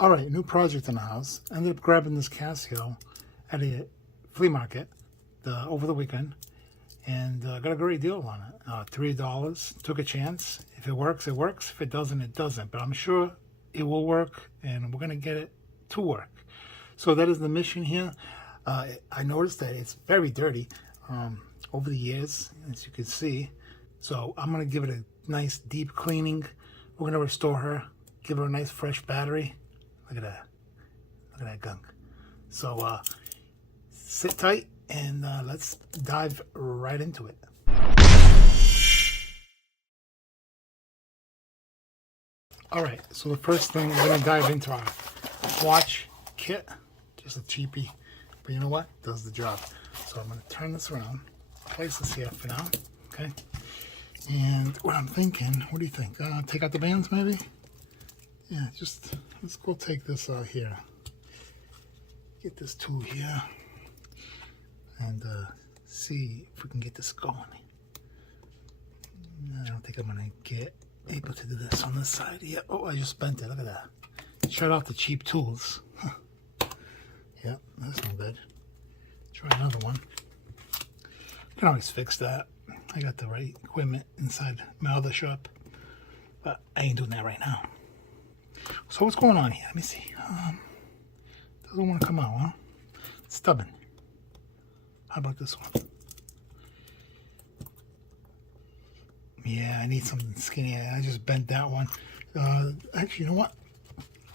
All right, new project in the house. Ended up grabbing this Casio at a flea market over the weekend, and got a great deal on it. $3. Took a chance. If it works, it works. If it doesn't, it doesn't. But I'm sure it will work, and we're gonna get it to work. So that is the mission here. I noticed that it's very dirty over the years, as you can see. So I'm gonna give it a nice deep cleaning. We're gonna restore her, give her a nice fresh battery. Look at that. Look at that gunk. So sit tight and let's dive right into it. All right, so the first thing, we're gonna dive into our watch kit. Just a cheapie, but you know what? It does the job. So I'm gonna turn this around, place this here for now, okay? And what I'm thinking, what do you think? Take out the bands maybe? Yeah, just let's go take this out here. Get this tool here and see if we can get this going. I don't think I'm gonna get able to do this on this side yet. Oh, I just bent it. Look at that. Shut off the cheap tools. Huh. Yeah, that's no good. Try another one. Can always fix that. I got the right equipment inside my other shop, but I ain't doing that right now. So what's going on here? Let me see. Doesn't want to come out, huh? It's stubborn. How about this one? Yeah, I need something skinny. I just bent that one. Actually, you know what?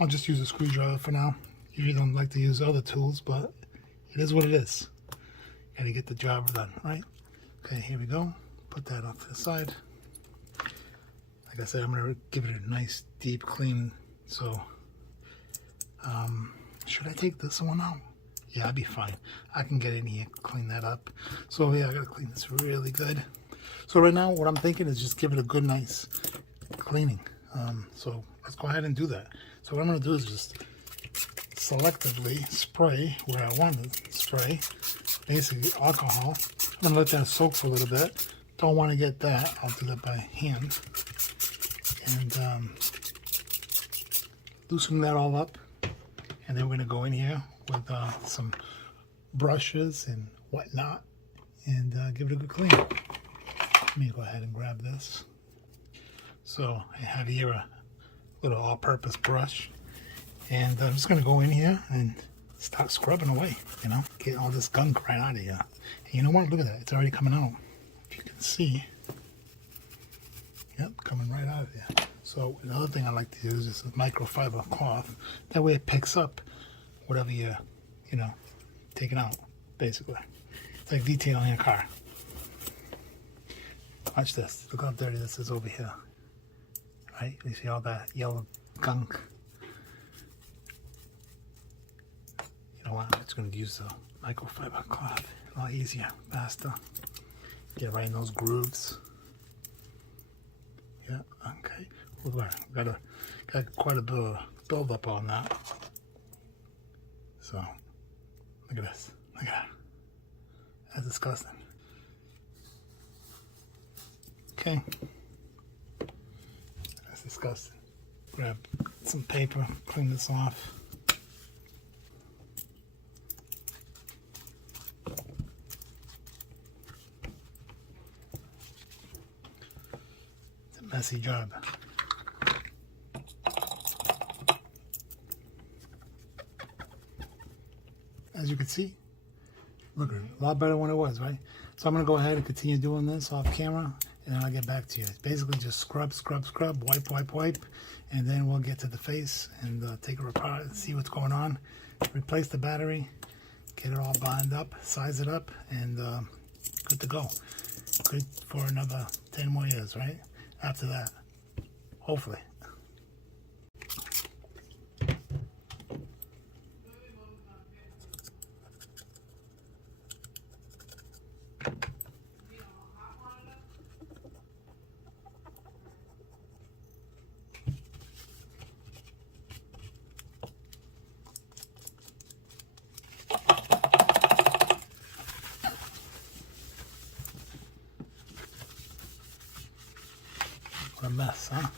I'll just use a screwdriver for now. Usually don't like to use other tools, but it is what it is. Gotta get the job done, right? Okay, here we go. Put that off to the side. Like I said, I'm gonna give it a nice deep clean. So, should I take this one out? Yeah, I'd be fine. I can get in here, clean that up. So yeah, I gotta clean this really good. So right now, what I'm thinking is just give it a good, nice cleaning. So let's go ahead and do that. So what I'm gonna do is just selectively spray where I want to spray, basically alcohol. I'm gonna let that soak for a little bit. Don't want to get that. I'll do that by hand. And loosen that all up. And then we're gonna go in here with some brushes and whatnot and give it a good clean. Let me go ahead and grab this. So I have here a little all-purpose brush, and I'm just gonna go in here and start scrubbing away, you know, get all this gunk right out of here. And you know what? Look at that, it's already coming out. If you can see, yep, coming right out of there. So another thing I like to use is a microfiber cloth. That way it picks up whatever you're, you know, taking out, basically. It's like detailing a car. Watch this. Look how dirty this is over here. Right? You see all that yellow gunk? You know what? I'm just going to use a microfiber cloth. A lot easier, faster. Get right in those grooves. Yeah, okay. Got quite a bit of build up on that. So, look at this. Look at that. That's disgusting. Okay. That's disgusting. Grab some paper, clean this off. It's a messy job. As you can see, look at it, a lot better than what it was, right? So I'm gonna go ahead and continue doing this off camera, and then I'll get back to you. It's basically just scrub, scrub, scrub, wipe, wipe, wipe, and then we'll get to the face and take it apart and see what's going on. Replace the battery, get it all bound up, size it up, and good to go. Good for another 10 more years, right? After that, hopefully. What a mess, huh?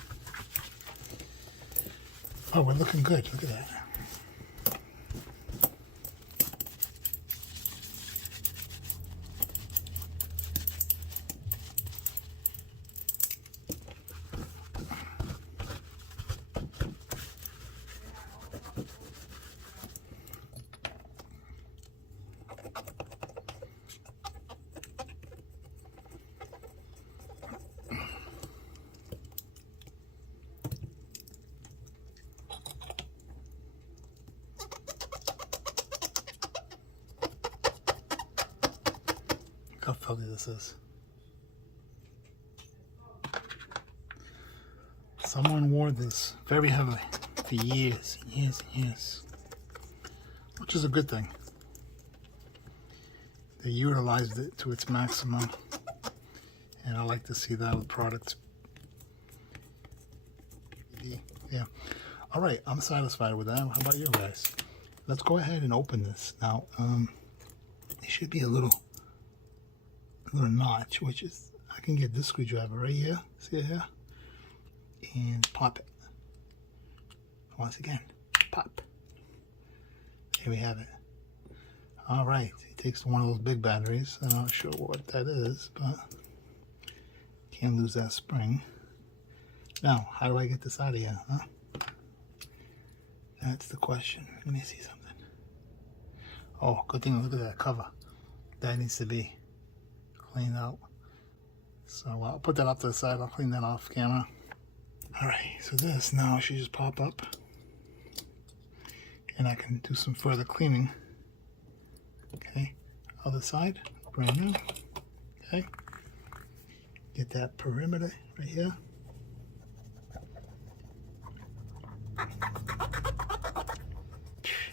we're looking good. Look at that. How filthy this is. Someone wore this very heavily for years, years, years, which is a good thing. They utilized it to its maximum, and I like to see that with products. Yeah. All right, I'm satisfied with that. How about you guys? Let's go ahead and open this now. It should be a little notch, which is, I can get this screwdriver right here, see it here, and pop it. Once again, pop. Here we have it. All right, it takes one of those big batteries. I'm not sure what that is, but can't lose that spring. Now, how do I get this out of here, huh? That's the question. Let me see something. Oh, good thing, look at that cover. That needs to be cleaned out. So I'll put that up to the side. I'll clean that off camera. All right, so this now should just pop up, and I can do some further cleaning. Okay, other side, brand new. Okay, get that perimeter right here.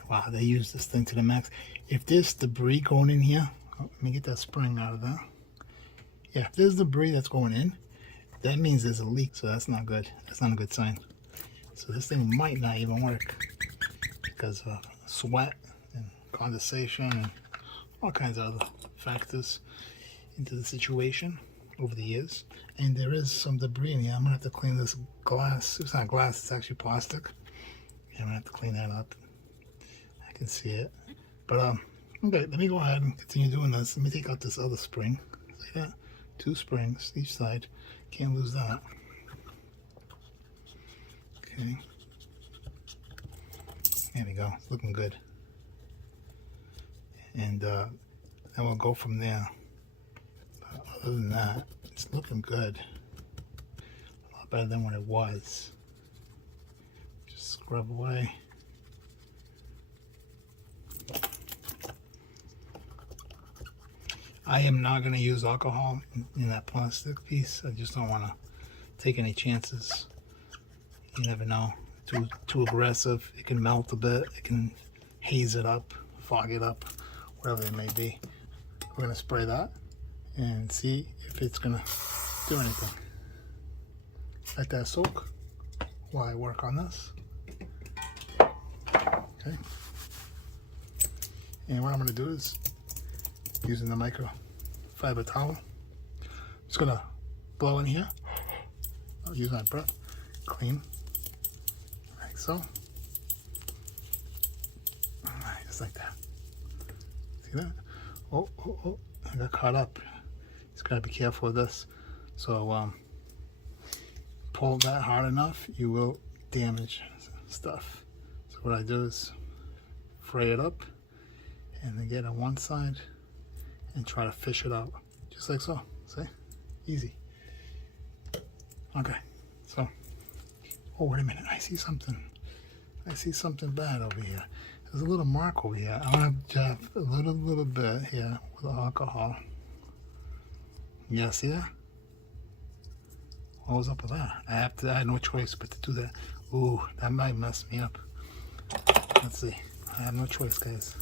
Wow, they use this thing to the max. If there's debris going in here, let me get that spring out of there. Yeah, if there's debris that's going in, that means there's a leak, so that's not good. That's not a good sign. So this thing might not even work because of sweat and condensation and all kinds of other factors into the situation over the years. And there is some debris in here. I'm gonna have to clean this glass. It's not glass, it's actually plastic. Yeah, I'm gonna have to clean that up. I can see it. But okay, let me go ahead and continue doing this. Let me take out this other spring. See that? 2 springs each side. Can't lose that. Okay. There we go. It's looking good. And then we'll go from there. But other than that, it's looking good. A lot better than what it was. Just scrub away. I am not going to use alcohol in that plastic piece. I just don't want to take any chances. You never know. Too aggressive. It can melt a bit. It can haze it up, fog it up, whatever it may be. We're going to spray that and see if it's going to do anything. Let that soak while I work on this. Okay. And what I'm going to do is, using the microfiber towel, I'm just going to blow in here. I'll use my breath. Clean. Like so. Alright, just like that. See that? Oh, I got caught up. Just got to be careful with this. So, pull that hard enough, you will damage stuff. So what I do is fray it up and then get on one side and try to fish it out, just like so. See? Easy. Okay, so, oh, wait a minute, I see something. I see something bad over here. There's a little mark over here. I'm gonna dab a little bit here with alcohol. Yeah, see that? What was up with that? I had no choice but to do that. Ooh, that might mess me up. Let's see. I have no choice, guys.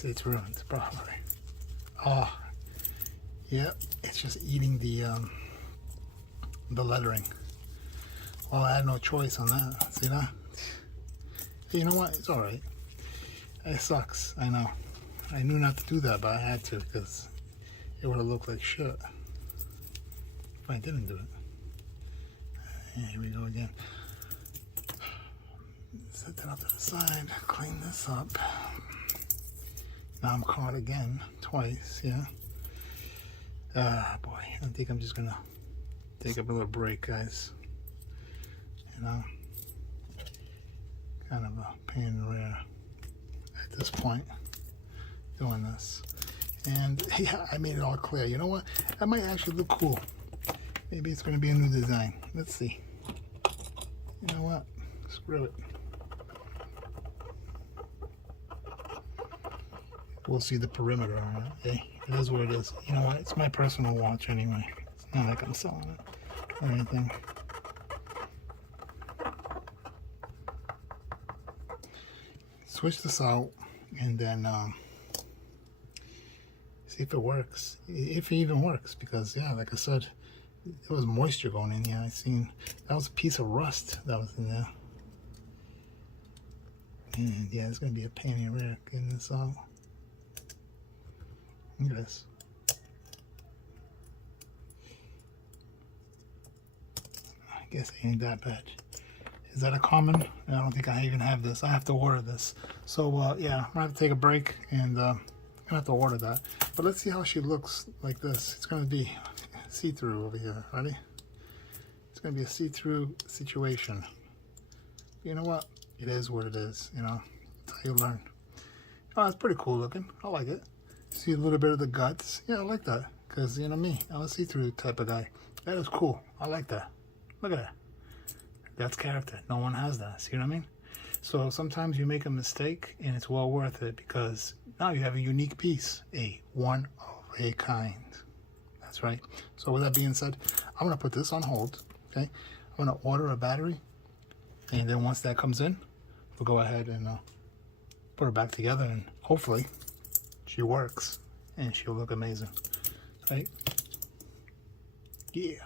It's ruined, probably. Oh, yeah, it's just eating the lettering. Well, I had no choice on that. See that? You know what? It's all right. It sucks. I know. I knew not to do that, but I had to because it would have looked like shit if I didn't do it. Here we go again. set that off to the side, clean this up. Now I'm caught again, twice, yeah. Ah, boy, I think I'm just gonna take up a little break, guys. You know, kind of a pain in the rear at this point, doing this. And yeah, I made it all clear. You know what? That might actually look cool. Maybe it's gonna be a new design. Let's see. You know what? Screw it. We'll see the perimeter on it. Hey, it is what it is. You know what? It's my personal watch anyway. It's not like I'm selling it or anything. Switch this out and then see if it works. If it even works, because yeah, like I said, there was moisture going in here. I seen that was a piece of rust that was in there. And yeah, it's gonna be a pain in the rear getting this out. Look at this. I guess it ain't that bad. Is that a common? I don't think I even have this. I have to order this. So yeah, I'm gonna have to take a break and I'm gonna have to order that. But let's see how she looks like this. It's gonna be see-through over here. Ready? It's gonna be a see-through situation. You know what? It is what it is. You know, that's how you learn. Oh, it's pretty cool looking. I like it. See a little bit of the guts. Yeah, I like that. Because, you know me, I'm a see-through type of guy. That is cool. I like that. Look at that. That's character. No one has that. See what I mean? So sometimes you make a mistake and it's well worth it because now you have a unique piece. A one of a kind. That's right. So with that being said, I'm going to put this on hold. Okay? I'm going to order a battery. And then once that comes in, we'll go ahead and put her back together and hopefully she works and she'll look amazing, right? Yeah.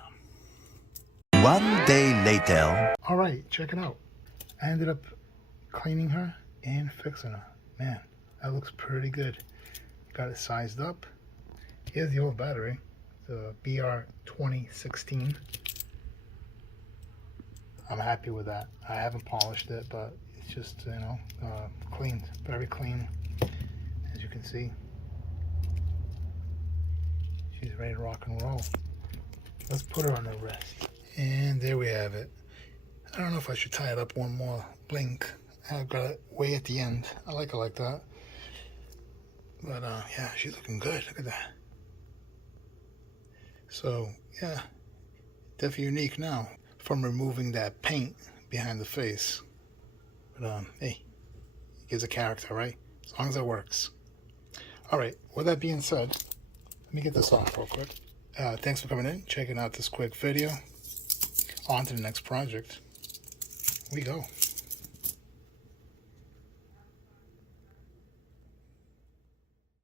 One day later. All right, check it out. I ended up cleaning her and fixing her. Man, that looks pretty good. Got it sized up. Here's the old battery, the BR2016. I'm happy with that. I haven't polished it, but it's just, you know, clean, very clean. As you can see, she's ready to rock and roll. Let's put her on the wrist. And there we have it. I don't know if I should tie it up one more link. I've got it way at the end. I like it like that. But yeah, she's looking good. Look at that. So yeah, definitely unique now from removing that paint behind the face. But hey, it gives a character, right? As long as it works. All right, with that being said, let me get this off real quick. Thanks for coming in, checking out this quick video. On to the next project. We go.